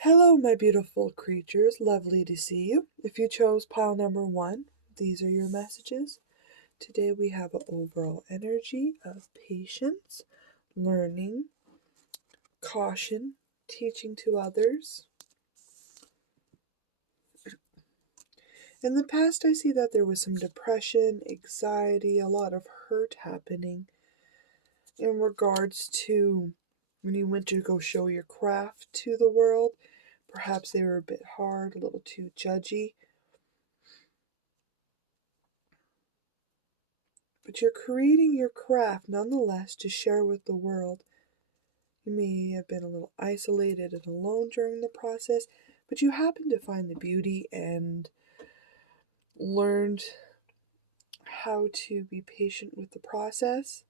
Hello, my beautiful creatures. Lovely to see you. If you chose pile number one, these are your messages. Today we have an overall energy of patience, learning, caution, teaching to others. In the past, I see that there was some depression, anxiety, a lot of hurt happening in regards to when you went to go show your craft to the world. Perhaps they were a bit hard, a little too judgy. But you're creating your craft nonetheless to share with the world. You may have been a little isolated and alone during the process, but you happened to find the beauty and learned how to be patient with the process.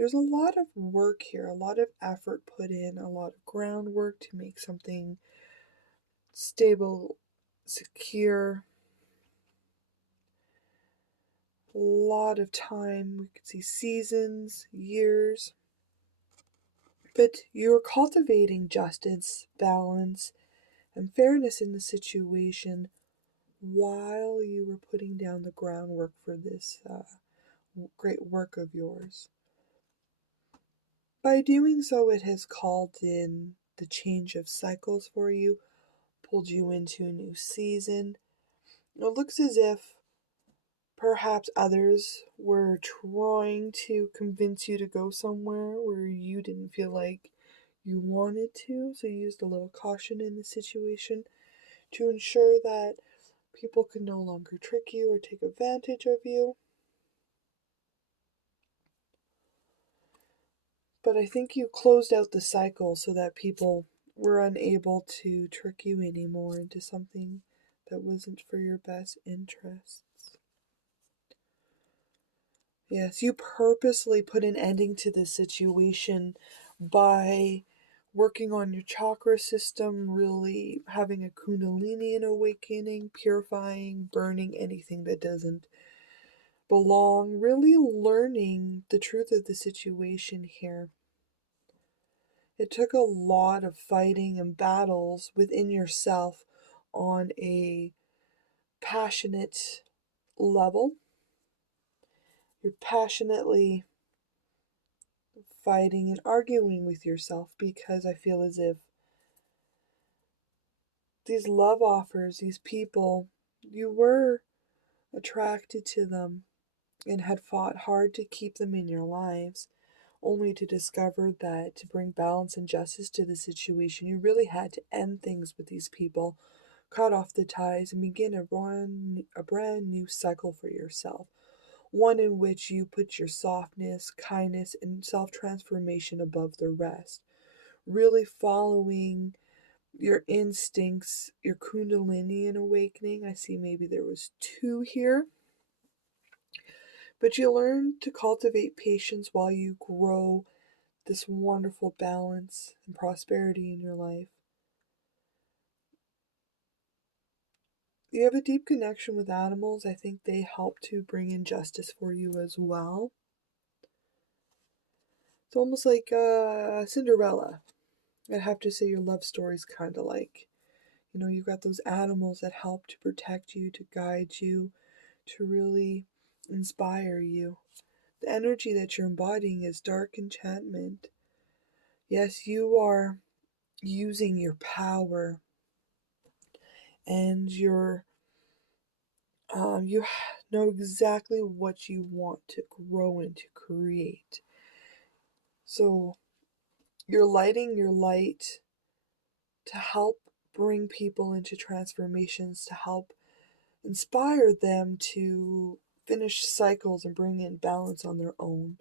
There's a lot of work here, a lot of effort put in, a lot of groundwork to make something stable, secure. A lot of time. We could see seasons, years. But you're cultivating justice, balance, and fairness in the situation while you were putting down the groundwork for this great work of yours. By doing so, it has called in the change of cycles for you, pulled you into a new season. It looks as if perhaps others were trying to convince you to go somewhere where you didn't feel like you wanted to, so you used a little caution in the situation to ensure that people could no longer trick you or take advantage of you. But I think you closed out the cycle so that people were unable to trick you anymore into something that wasn't for your best interests. Yes, you purposely put an ending to this situation by working on your chakra system, really having a Kundalini awakening, purifying, burning anything that doesn't belong, really learning the truth of the situation here. It took a lot of fighting and battles within yourself on a passionate level. You're passionately fighting and arguing with yourself because I feel as if these love offers, these people, you were attracted to them and had fought hard to keep them in your lives, only to discover that to bring balance and justice to the situation, you really had to end things with these people, cut off the ties, and begin a brand new cycle for yourself. One in which you put your softness, kindness, and self transformation above the rest. Really following your instincts, your Kundalini awakening. I see maybe there was two here. But you learn to cultivate patience while you grow this wonderful balance and prosperity in your life. You have a deep connection with animals. I think they help to bring in justice for you as well. It's almost like Cinderella. I'd have to say your love story's kind of like, you've got those animals that help to protect you, to guide you, to really inspire you. The energy that you're embodying is dark enchantment. Yes, you are using your power and you know exactly what you want to grow and to create. So you're lighting your light to help bring people into transformations, to help inspire them to finish cycles and bring in balance on their own.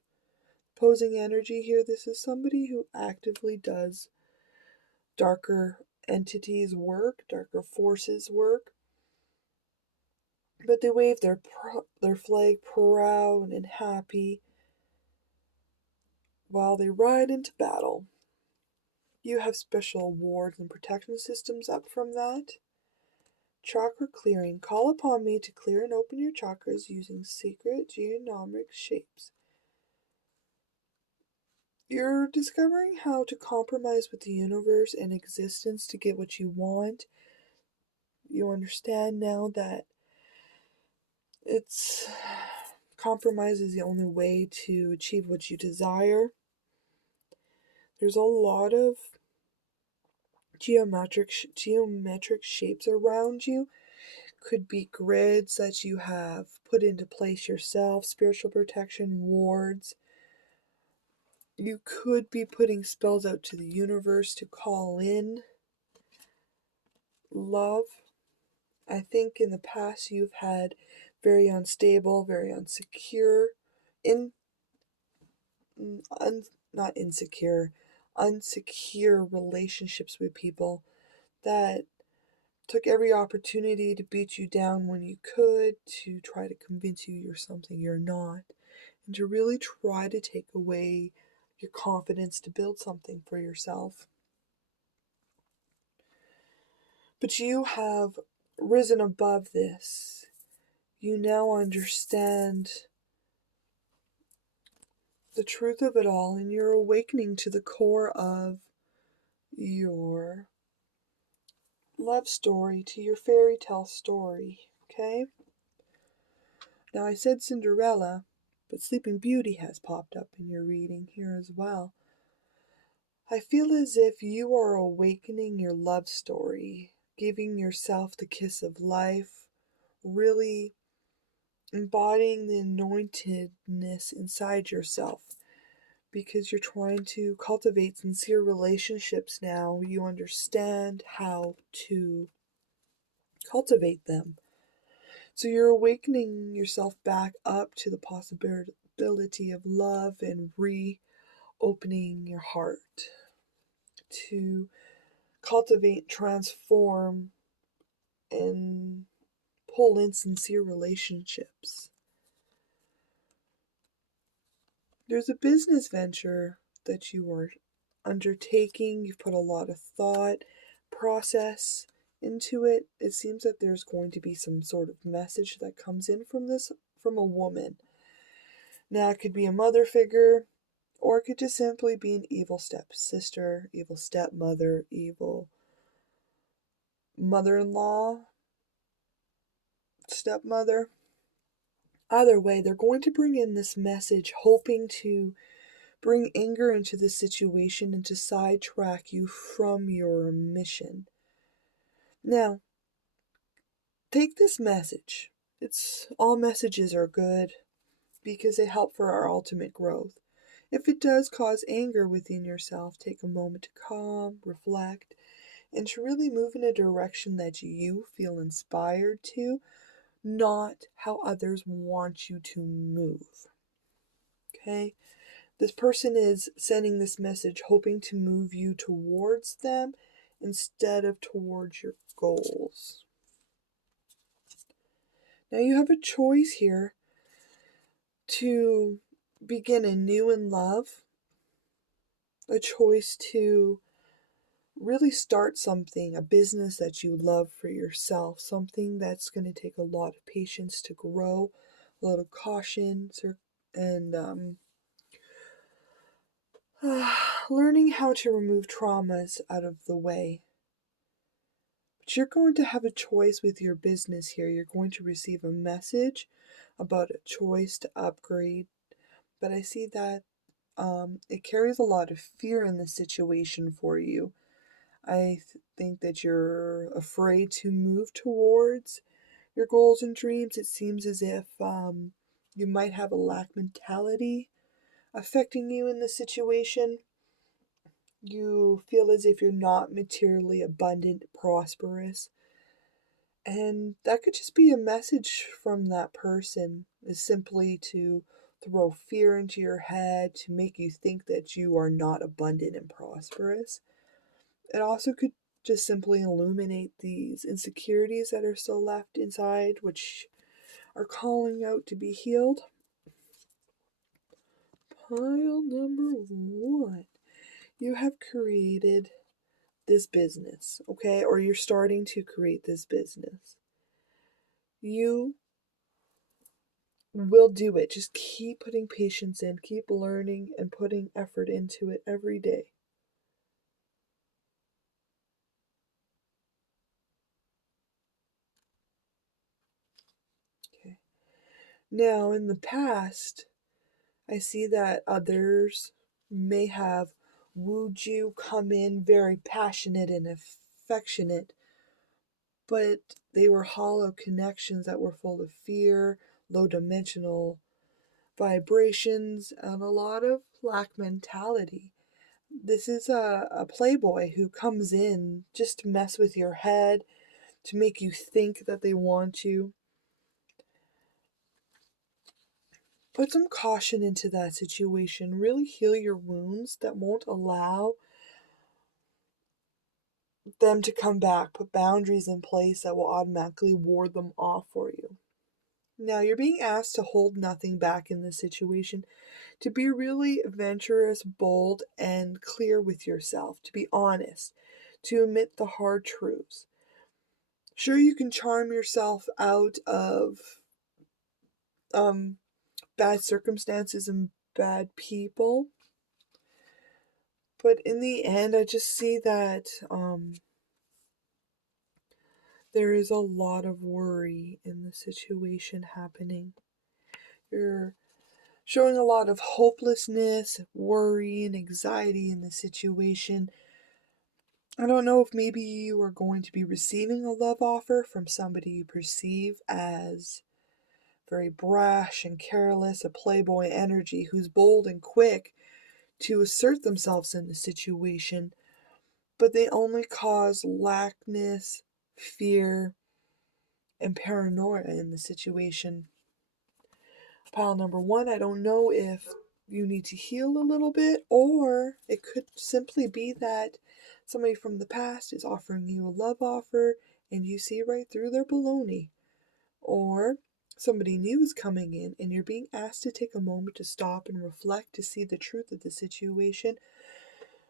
Posing energy here, this is somebody who actively does darker entities work, darker forces work, but they wave their flag proud and happy while they ride into battle. You have special awards and protection systems up from that. Chakra clearing. Call upon me to clear and open your chakras using secret geonomic shapes. You're discovering how to compromise with the universe and existence to get what you want. You understand now that it's compromise is the only way to achieve what you desire. There's a lot of geometric shapes around you. Could be grids that you have put into place yourself, spiritual protection, wards. You could be putting spells out to the universe to call in love. I think in the past you've had very unstable, very unsecure, in un, not insecure, unsecure relationships with people that took every opportunity to beat you down when you could, to try to convince you you're something you're not, and to really try to take away your confidence to build something for yourself. But you have risen above this. You now understand the truth of it all, and you're awakening to the core of your love story, to your fairy tale story, okay? Now, I said Cinderella, but Sleeping Beauty has popped up in your reading here as well. I feel as if you are awakening your love story, giving yourself the kiss of life, really embodying the anointedness inside yourself, because you're trying to cultivate sincere relationships now. You understand how to cultivate them. So you're awakening yourself back up to the possibility of love and reopening your heart to cultivate, transform, and pull in sincere relationships. There's a business venture that you are undertaking. You've put a lot of thought, process into it. It seems that there's going to be some sort of message that comes in from this from a woman. Now, it could be a mother figure, or it could just simply be an evil stepsister, evil stepmother, evil mother-in-law, stepmother. Either way, they're going to bring in this message, hoping to bring anger into the situation and to sidetrack you from your mission. Now, take this message. All messages are good because they help for our ultimate growth. If it does cause anger within yourself, take a moment to calm, reflect, and to really move in a direction that you feel inspired to, not how others want you to move. Okay? This person is sending this message hoping to move you towards them instead of towards your goals. Now you have a choice here to begin anew in love, a choice to really start something, a business that you love for yourself, something that's going to take a lot of patience to grow, a lot of caution, and learning how to remove traumas out of the way. But you're going to have a choice with your business here. You're going to receive a message about a choice to upgrade. But I see that it carries a lot of fear in the situation for you. I think that you're afraid to move towards your goals and dreams. It seems as if you might have a lack mentality affecting you in the situation. You feel as if you're not materially abundant, prosperous. And that could just be a message from that person, is simply to throw fear into your head, to make you think that you are not abundant and prosperous. It also could just simply illuminate these insecurities that are still left inside, which are calling out to be healed. Pile number 1. You have created this business, okay? Or you're starting to create this business. You will do it. Just keep putting patience in, keep learning and putting effort into it every day. Okay. Now, in the past, I see that others may have wooed you, come in very passionate and affectionate, but they were hollow connections that were full of fear, low dimensional vibrations, and a lot of lack mentality. This is a playboy who comes in just to mess with your head, to make you think that they want you. Put some caution into that situation. Really heal your wounds that won't allow them to come back. Put boundaries in place that will automatically ward them off for you. Now, you're being asked to hold nothing back in this situation, to be really adventurous, bold, and clear with yourself, to be honest, to admit the hard truths. Sure, you can charm yourself out of um, bad circumstances and bad people, but in the end, I just see that there is a lot of worry in the situation happening. You're showing a lot of hopelessness, worry, and anxiety in the situation. I don't know if maybe you are going to be receiving a love offer from somebody you perceive as very brash and careless, a playboy energy who's bold and quick to assert themselves in the situation, but they only cause lackness, fear, and paranoia in the situation. Pile number one, I don't know if you need to heal a little bit, or it could simply be that somebody from the past is offering you a love offer and you see right through their baloney. Or somebody new is coming in and you're being asked to take a moment to stop and reflect to see the truth of the situation,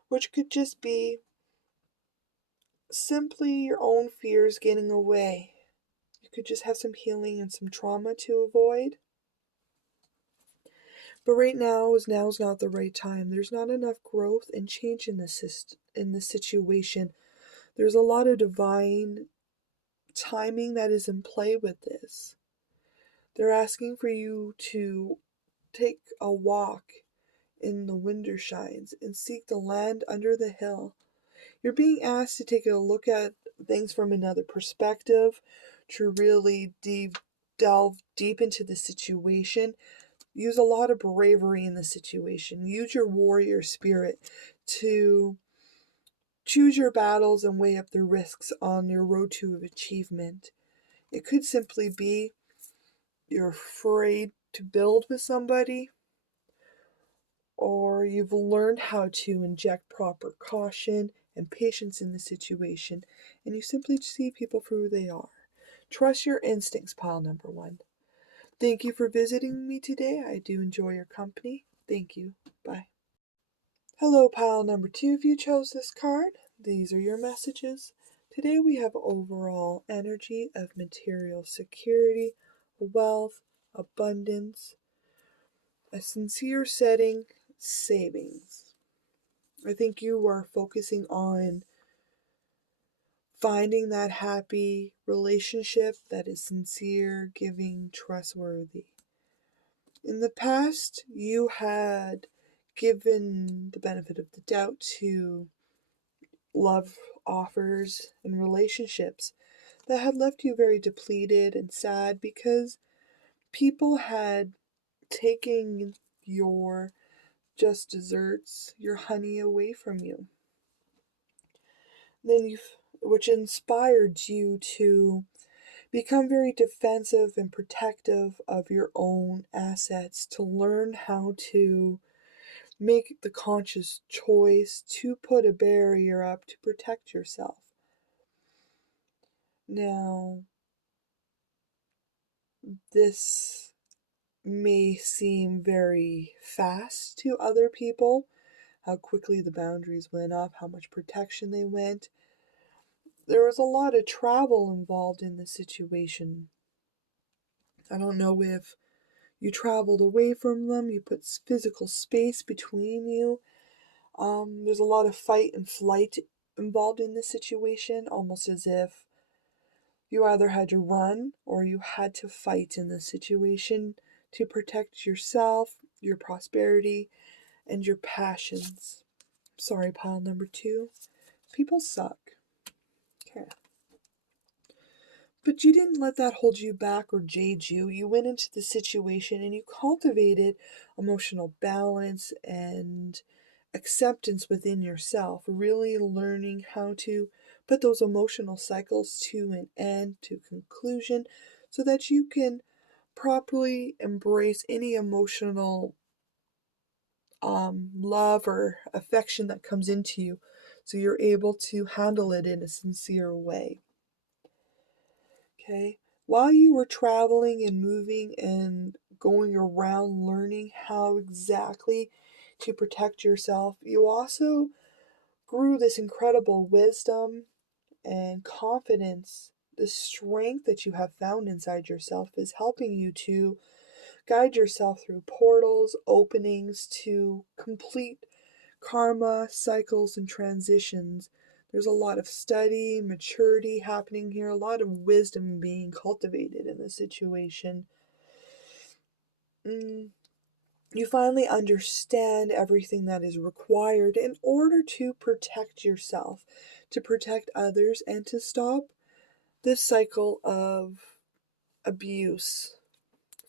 which could just be simply your own fears getting away. You could just have some healing and some trauma to avoid. But right now's not the right time. There's not enough growth and change in the situation. There's a lot of divine timing that is in play with this. They're asking for you to take a walk in the winter shines and seek the land under the hill. You're being asked to take a look at things from another perspective, to really delve deep into the situation. Use a lot of bravery in the situation. Use your warrior spirit to choose your battles and weigh up the risks on your road to achievement. It could simply be you're afraid to build with somebody, or you've learned how to inject proper caution and patience in the situation, and you simply see people for who they are. Trust your instincts, pile number one. Thank you for visiting me today. I do enjoy your company. Thank you. Bye. Hello, pile number two. If you chose this card, these are your messages. Today we have overall energy of material security, wealth, abundance, a sincere setting, savings. I think you are focusing on finding that happy relationship that is sincere, giving, trustworthy. In the past, you had given the benefit of the doubt to love offers and relationships that had left you very depleted and sad because people had taken your just desserts, your honey away from you. Which inspired you to become very defensive and protective of your own assets, to learn how to make the conscious choice to put a barrier up to protect yourself. Now, this may seem very fast to other people, how quickly the boundaries went up, how much protection they went. There was a lot of travel involved in the situation. I don't know if You traveled away from them, you put physical space between you. There's a lot of fight and flight involved in this situation, almost as if you either had to run or you had to fight in this situation to protect yourself, your prosperity, and your passions. Sorry, pile number 2. People suck. Okay. But you didn't let that hold you back or jade you. You went into the situation and you cultivated emotional balance and acceptance within yourself, really learning how to put those emotional cycles to an end, to conclusion, so that you can properly embrace any emotional love or affection that comes into you, so you're able to handle it in a sincere way. Okay? While you were traveling and moving and going around learning how exactly to protect yourself, you also grew this incredible wisdom and confidence. The strength that you have found inside yourself is helping you to guide yourself through portals, openings to complete karma, cycles, and transitions. There's a lot of study, maturity happening here, a lot of wisdom being cultivated in this situation. You finally understand everything that is required in order to protect yourself, to protect others, and to stop this cycle of abuse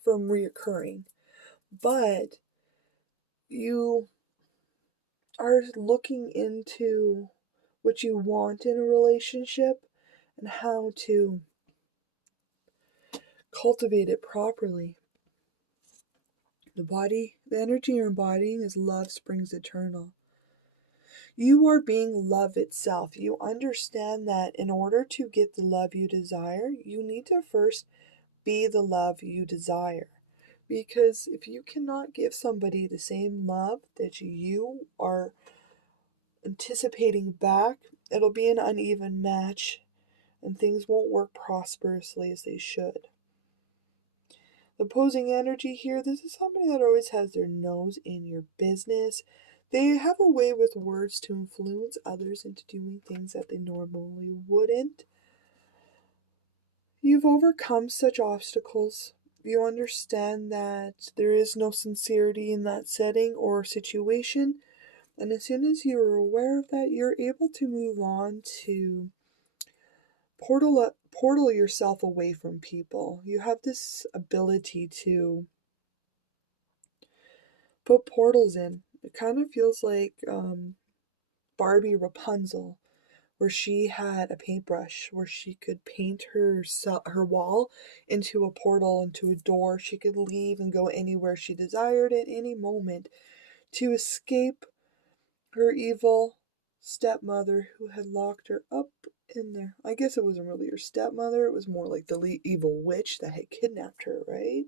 from reoccurring. But you are looking into what you want in a relationship and how to cultivate it properly. The energy you're embodying is love springs eternal. You are being love itself. You understand that in order to get the love you desire, you need to first be the love you desire. Because if you cannot give somebody the same love that you are anticipating back, it'll be an uneven match and things won't work prosperously as they should. The opposing energy here, this is somebody that always has their nose in your business. They have a way with words to influence others into doing things that they normally wouldn't. You've overcome such obstacles. You understand that there is no sincerity in that setting or situation. And as soon as you're aware of that, you're able to move on to portal yourself away from people. You have this ability to put portals in. It kind of feels like Barbie Rapunzel, where she had a paintbrush where she could paint her wall into a portal, into a door. She could leave and go anywhere she desired at any moment to escape her evil stepmother who had locked her up in there. I guess it wasn't really her stepmother, it was more like the evil witch that had kidnapped her, right?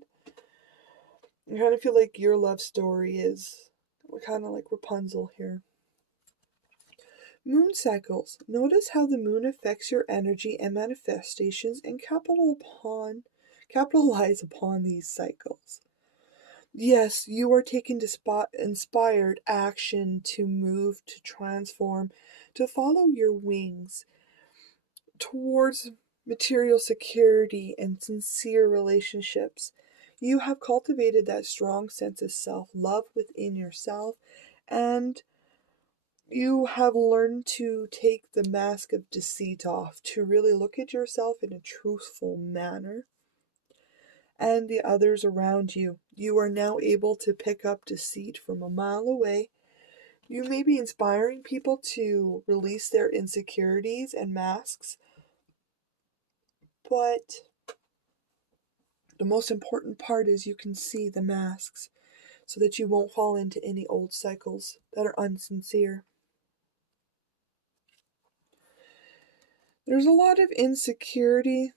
I kind of feel like your love story is kind of like Rapunzel here. Moon cycles. Notice how the moon affects your energy and manifestations and capitalize upon these cycles. Yes, you are taking inspired action to move, to transform, to follow your wings towards material security and sincere relationships. You have cultivated that strong sense of self love within yourself, and you have learned to take the mask of deceit off, to really look at yourself in a truthful manner and the others around you. You are now able to pick up deceit from a mile away. You may be inspiring people to release their insecurities and masks, but the most important part is you can see the masks so that you won't fall into any old cycles that are unsincere. There's a lot of insecurity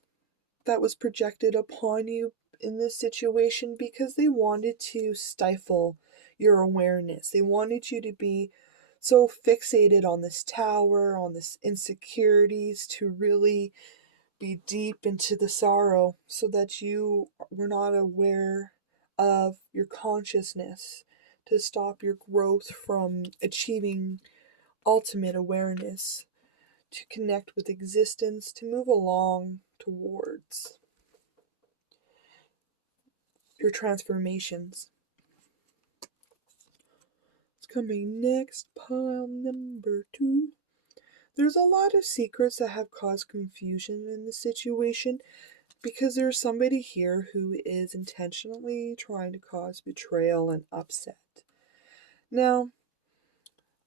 that was projected upon you in this situation because they wanted to stifle your awareness. They wanted you to be so fixated on this tower, on this insecurities, to really be deep into the sorrow so that you were not aware of your consciousness to stop your growth from achieving ultimate awareness, to connect with existence, to move along towards your transformations. It's coming next, pile number 2. There's a lot of secrets that have caused confusion in this situation because there's somebody here who is intentionally trying to cause betrayal and upset. Now,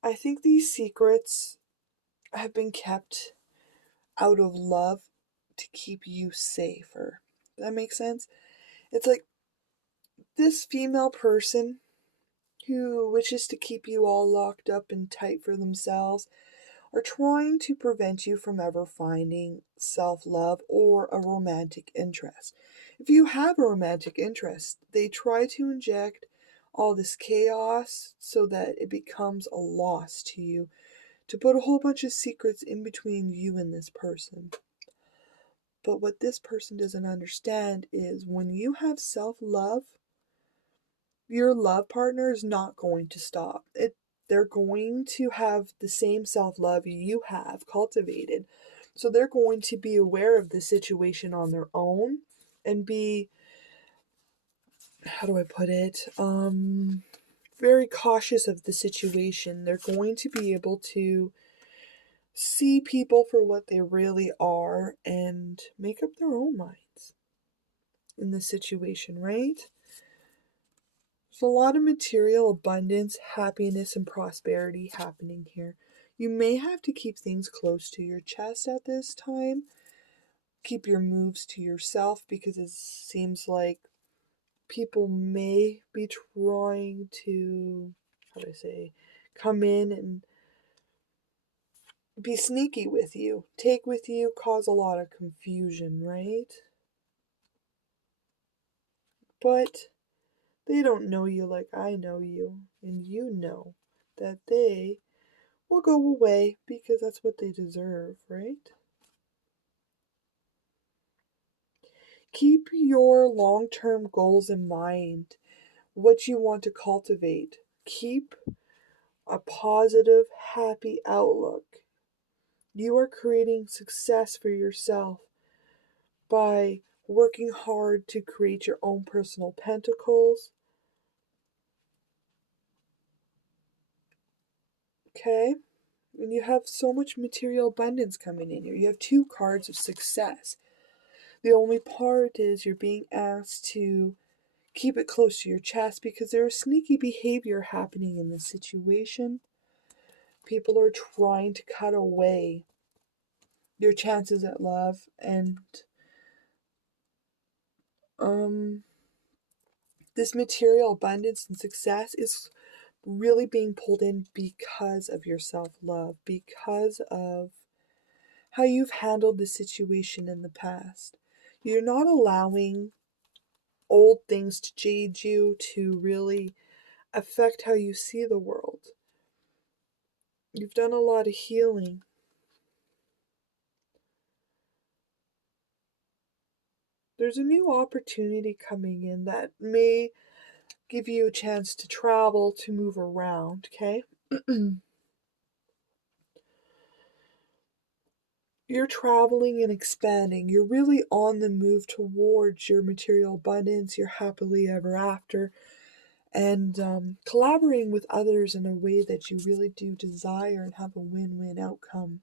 I think these secrets have been kept out of love to keep you safer. That makes sense? It's like this female person who wishes to keep you all locked up and tight for themselves are trying to prevent you from ever finding self love or a romantic interest. If you have a romantic interest, they try to inject all this chaos so that it becomes a loss to you, to put a whole bunch of secrets in between you and this person. But what this person doesn't understand is when you have self love, your love partner is not going to stop. They're going to have the same self-love you have cultivated. So they're going to be aware of the situation on their own and be, how do I put it? Very cautious of the situation. They're going to be able to see people for what they really are and make up their own minds in the situation, right? There's a lot of material abundance, happiness, and prosperity happening here. You may have to keep things close to your chest at this time. Keep your moves to yourself because it seems like people may be trying to, how do I say, come in and be sneaky with you, take with you, cause a lot of confusion, right? But they don't know you like I know you, and you know that they will go away because that's what they deserve, right? Keep your long term goals in mind, what you want to cultivate. Keep a positive, happy outlook. You are creating success for yourself by working hard to create your own personal pentacles. Okay? And you have so much material abundance coming in here. You have 2 cards of success. The only part is you're being asked to keep it close to your chest because there is sneaky behavior happening in this situation. People are trying to cut away your chances at love, and this material abundance and success is really being pulled in because of your self-love, because of how you've handled the situation in the past. You're not allowing old things to jade you, to really affect how you see the world. You've done a lot of healing. There's a new opportunity coming in that may give you a chance to travel, to move around, okay? You're traveling and expanding. You're really on the move towards your material abundance, your happily ever after, and collaborating with others in a way that you really do desire and have a win-win outcome.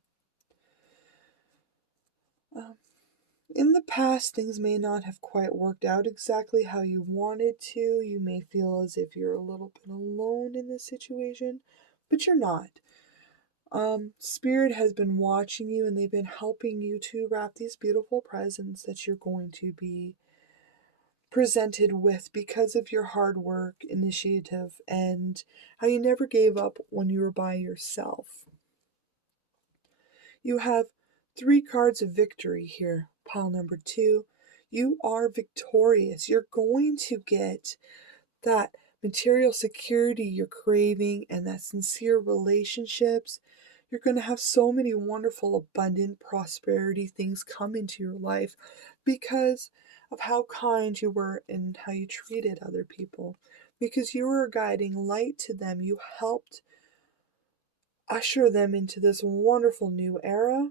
In the past, things may not have quite worked out exactly how you wanted to. You may feel as if you're a little bit alone in this situation, but you're not. Spirit has been watching you and they've been helping you to wrap these beautiful presents that you're going to be presented with because of your hard work, initiative, and how you never gave up when you were by yourself. You have 3 cards of victory here, pile number 2. You are victorious. You're going to get that material security you're craving and that sincere relationships. You're going to have so many wonderful, abundant prosperity things come into your life because of how kind you were and how you treated other people. Because you were guiding light to them, you helped usher them into this wonderful new era.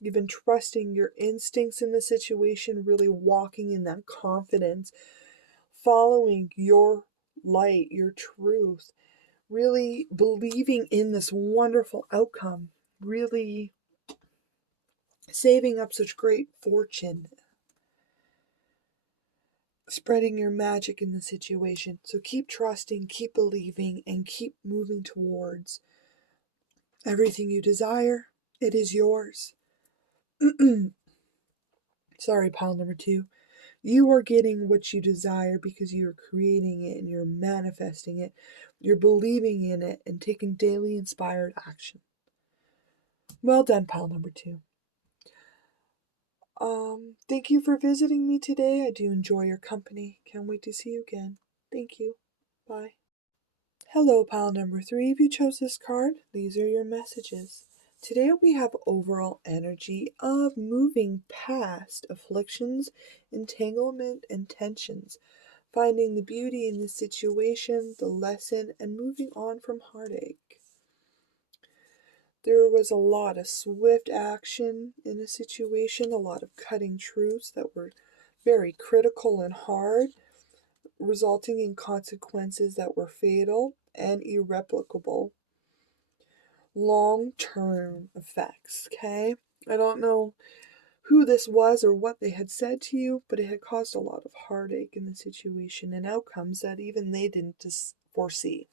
You've been trusting your instincts in the situation, really walking in that confidence, following your light, your truth, really believing in this wonderful outcome, really saving up such great fortune, spreading your magic in the situation. So keep trusting, keep believing, and keep moving towards everything you desire. It is yours. Sorry, pile number 2. You are getting what you desire because you are creating it and you're manifesting it. You're believing in it and taking daily inspired action. Well done, pile number 2. Thank you for visiting me today. I do enjoy your company. Can't wait to see you again. Thank you. Bye. Hello, pile number 3. If you chose this card, these are your messages. Today we have overall energy of moving past afflictions, entanglement, and tensions, finding the beauty in the situation, the lesson, and moving on from heartache. There was a lot of swift action in a situation, a lot of cutting truths that were very critical and hard, resulting in consequences that were fatal and irreplicable. Long-term effects, okay? I don't know who this was or what they had said to you, but it had caused a lot of heartache in the situation and outcomes that even they didn't foresee.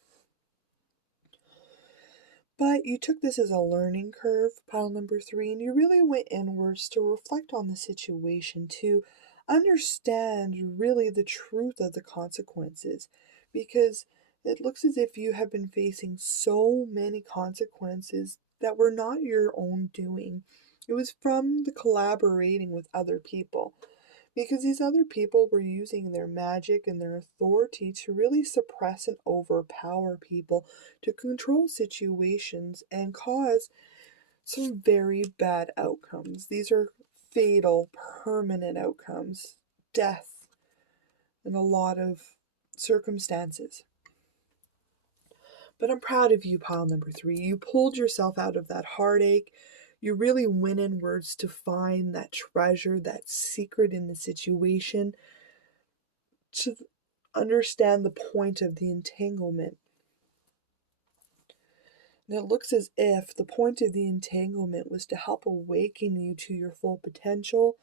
But you took this as a learning curve, pile number 3, and you really went inwards to reflect on the situation, to understand really the truth of the consequences, because it looks as if you have been facing so many consequences that were not your own doing. It was from the collaborating with other people, because these other people were using their magic and their authority to really suppress and overpower people, to control situations and cause some very bad outcomes. These are fatal, permanent outcomes, death, in a lot of circumstances. But I'm proud of you, pile number 3. You pulled yourself out of that heartache. You really went inwards to find that treasure, that secret in the situation, to understand the point of the entanglement. And it looks as if the point of the entanglement was to help awaken you to your full potential,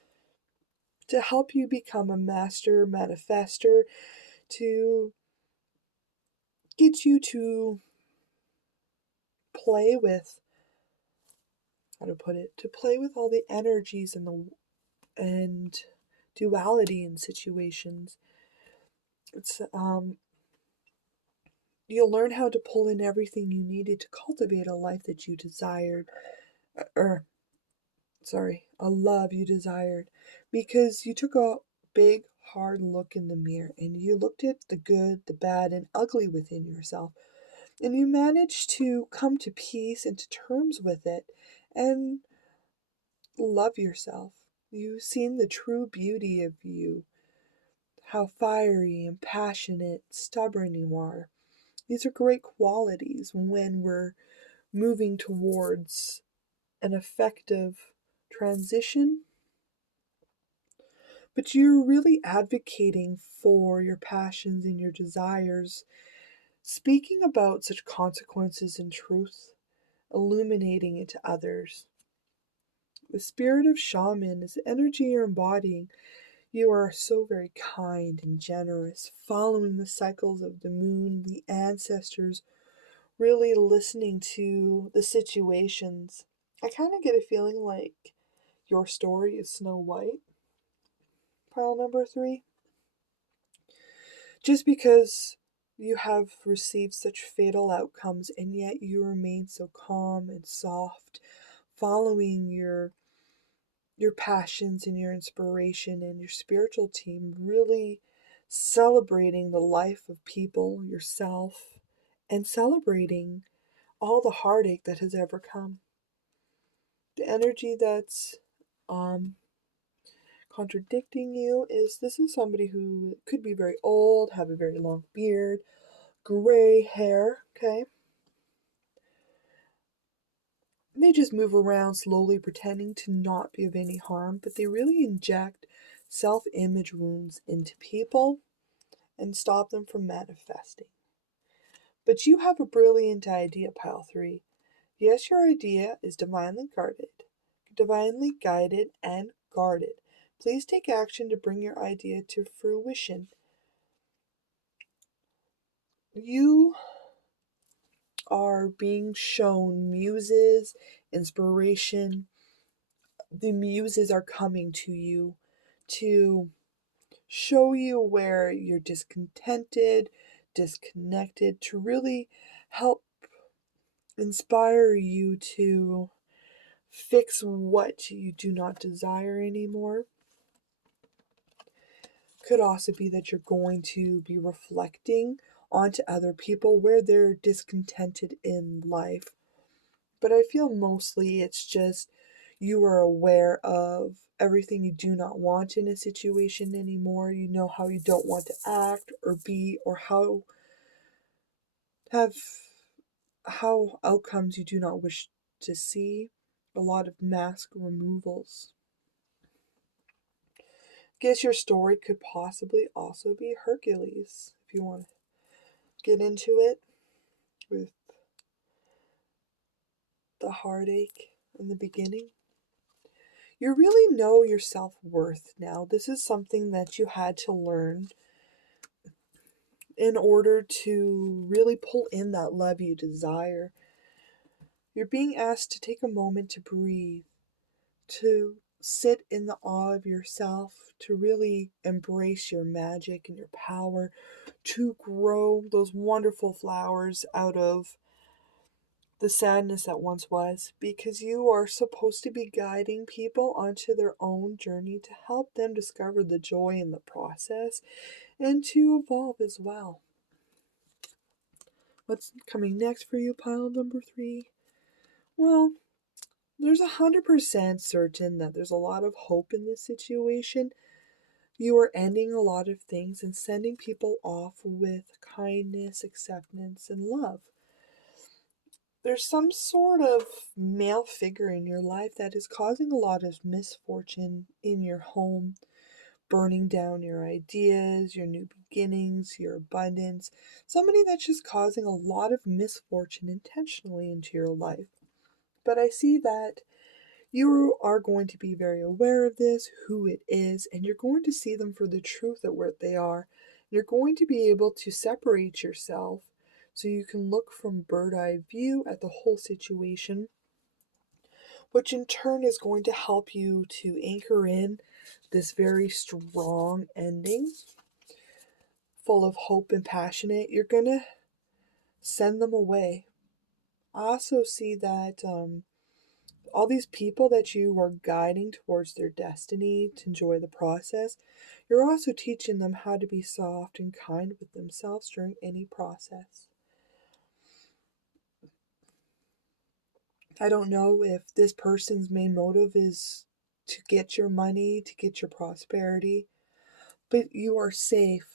to help you become a master manifester, to get you to play with, to play with all the energies and duality in situations. It's You'll learn how to pull in everything you needed to cultivate a life that you desired, a love you desired, because you took a big, hard look in the mirror and you looked at the good, the bad, and ugly within yourself, and you managed to come to peace and to terms with it and love yourself. You've seen the true beauty of you, how fiery and passionate, stubborn you are. These are great qualities when we're moving towards an effective transition. But you're really advocating for your passions and your desires, speaking about such consequences and truth, illuminating it to others. The spirit of shaman is the energy you're embodying. You are so very kind and generous, following the cycles of the moon, the ancestors, really listening to the situations. I kind of get a feeling like your story is Snow White, pile number 3. Just because you have received such fatal outcomes and yet you remain so calm and soft, following your passions and your inspiration and your spiritual team, really celebrating the life of people, yourself, and celebrating all the heartache that has ever come. The energy that's contradicting you is this is somebody who could be very old, have a very long beard, gray hair, okay? They just move around slowly pretending to not be of any harm, but they really inject self-image wounds into people and stop them from manifesting. But you have a brilliant idea, Pile 3. Yes, your idea is divinely guided and guarded. Please take action to bring your idea to fruition. You are being shown muses, inspiration. The muses are coming to you to show you where you're discontented, disconnected, to really help inspire you to fix what you do not desire anymore. Could also be that you're going to be reflecting onto other people where they're discontented in life. But I feel mostly it's just you are aware of everything you do not want in a situation anymore. You know how you don't want to act or be, or have how outcomes you do not wish to see. A lot of mask removals. Guess your story could possibly also be Hercules, if you want to get into it with the heartache in the beginning. You really know your self-worth now. This is something that you had to learn in order to really pull in that love you desire. You're being asked to take a moment to breathe, to sit in the awe of yourself, to really embrace your magic and your power, to grow those wonderful flowers out of the sadness that once was, because you are supposed to be guiding people onto their own journey to help them discover the joy in the process and to evolve as well. What's coming next for you, pile number 3? Well, there's 100% certain that there's a lot of hope in this situation. You are ending a lot of things and sending people off with kindness, acceptance, and love. There's some sort of male figure in your life that is causing a lot of misfortune in your home, burning down your ideas, your new beginnings, your abundance. Somebody that's just causing a lot of misfortune intentionally into your life. But I see that you are going to be very aware of this, who it is, and you're going to see them for the truth of what they are. You're going to be able to separate yourself so you can look from bird-eye view at the whole situation, which in turn is going to help you to anchor in this very strong ending, full of hope and passionate. You're going to send them away. I also see that all these people that you are guiding towards their destiny to enjoy the process, you're also teaching them how to be soft and kind with themselves during any process. I don't know if this person's main motive is to get your money, to get your prosperity, but you are safe.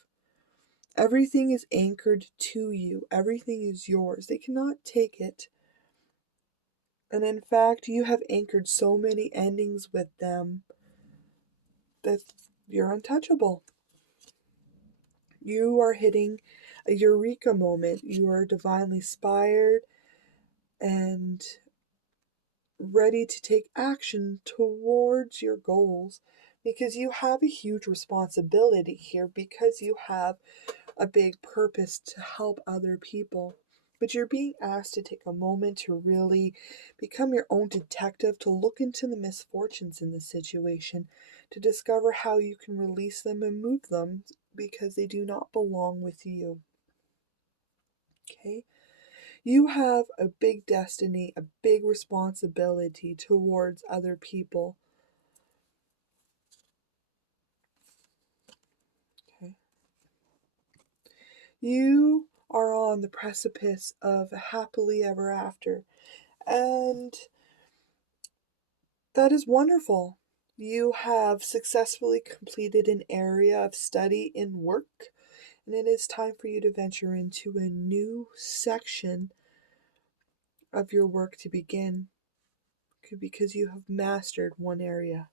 Everything is anchored to you. Everything is yours. They cannot take it. And in fact, you have anchored so many endings with them that you're untouchable. You are hitting a eureka moment. You are divinely inspired and ready to take action towards your goals because you have a huge responsibility here, because you have a big purpose to help other people. But you're being asked to take a moment to really become your own detective, to look into the misfortunes in the situation, to discover how you can release them and move them because they do not belong with you. Okay? You have a big destiny, a big responsibility towards other people. Okay? You are on the precipice of a happily ever after. And that is wonderful. You have successfully completed an area of study in work, and it is time for you to venture into a new section of your work to begin, because you have mastered one area.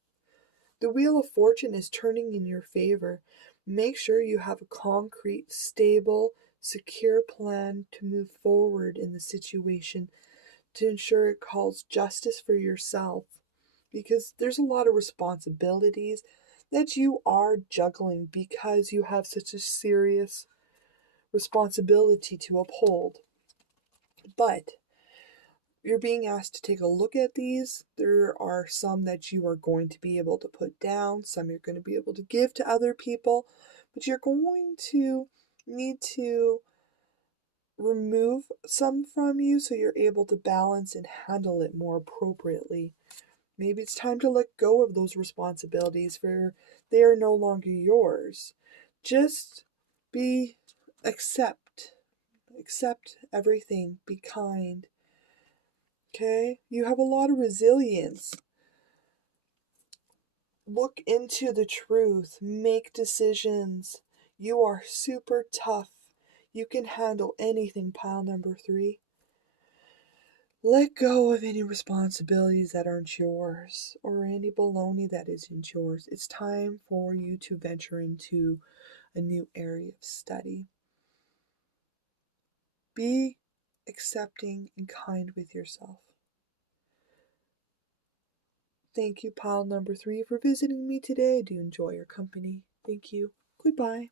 The wheel of fortune is turning in your favor. Make sure you have a concrete, stable, secure plan to move forward in the situation to ensure it calls justice for yourself, because there's a lot of responsibilities that you are juggling because you have such a serious responsibility to uphold. But you're being asked to take a look at these. There are some that you are going to be able to put down, some you're going to be able to give to other people, but you're going to need to remove some from you so you're able to balance and handle it more appropriately. Maybe it's time to let go of those responsibilities, for they are no longer yours. Just be accept everything, be kind. Okay? You have a lot of resilience. Look into the truth, make decisions. You are super tough. You can handle anything, pile number 3. Let go of any responsibilities that aren't yours or any baloney that isn't yours. It's time for you to venture into a new area of study. Be accepting and kind with yourself. Thank you, pile number 3, for visiting me today. I do enjoy your company. Thank you. Goodbye.